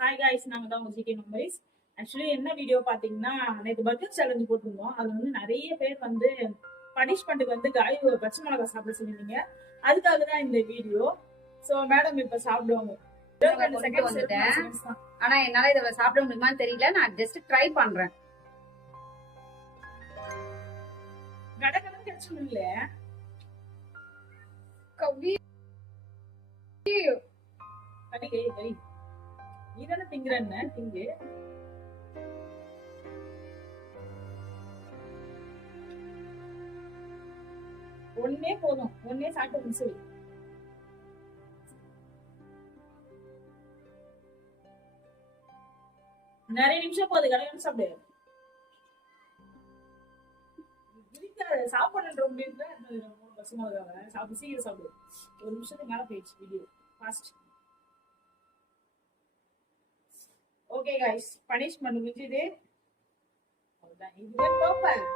Hi guys, நாங்க தான் உங்க ஜிகே மெமரிஸ். ஆக்சுவலி என்ன வீடியோ பாத்தீங்கன்னா, நேற்று பர்கர் சேலஞ்ச் போட்டிருந்தோம். அது வந்து நிறைய பேர் வந்து பனிஷ்மெண்ட்டுக்கு வந்து காய் பச்சை மிளகாய் சாப்பிட சொல்லியிருந்தீங்க. அதுக்காக தான் இந்த வீடியோ. ஸோ மேடம் இப்ப சாப்பிடுவாங்க. ஆனா என்னால இதை சாப்பிட முடியுமான்னு தெரியல. நான் ஜஸ்ட் ட்ரை பண்றேன். கடகடன் கிடைச்சும் இல்ல கவி கறி கறி கறி நீ தானே திங்குறன்னு திங்கு. ஒன்னே போதும், ஒன்னே சாப்பிட்டு சரி. நிறைய நிமிஷம் போகுது, கடகடன் சாப்பிடு. சாப்பிடணுன்ற முடியுது பசுமா சாப்பிடு, சீக்கிரம் சாப்பிடு. ஒரு நிமிஷத்துக்கு மேல போயிடுச்சு video. Fast. Okay guys, punishment முடிஞ்சது. அவ்வளவுதான். இதுவே பர்ஃபெக்ட்.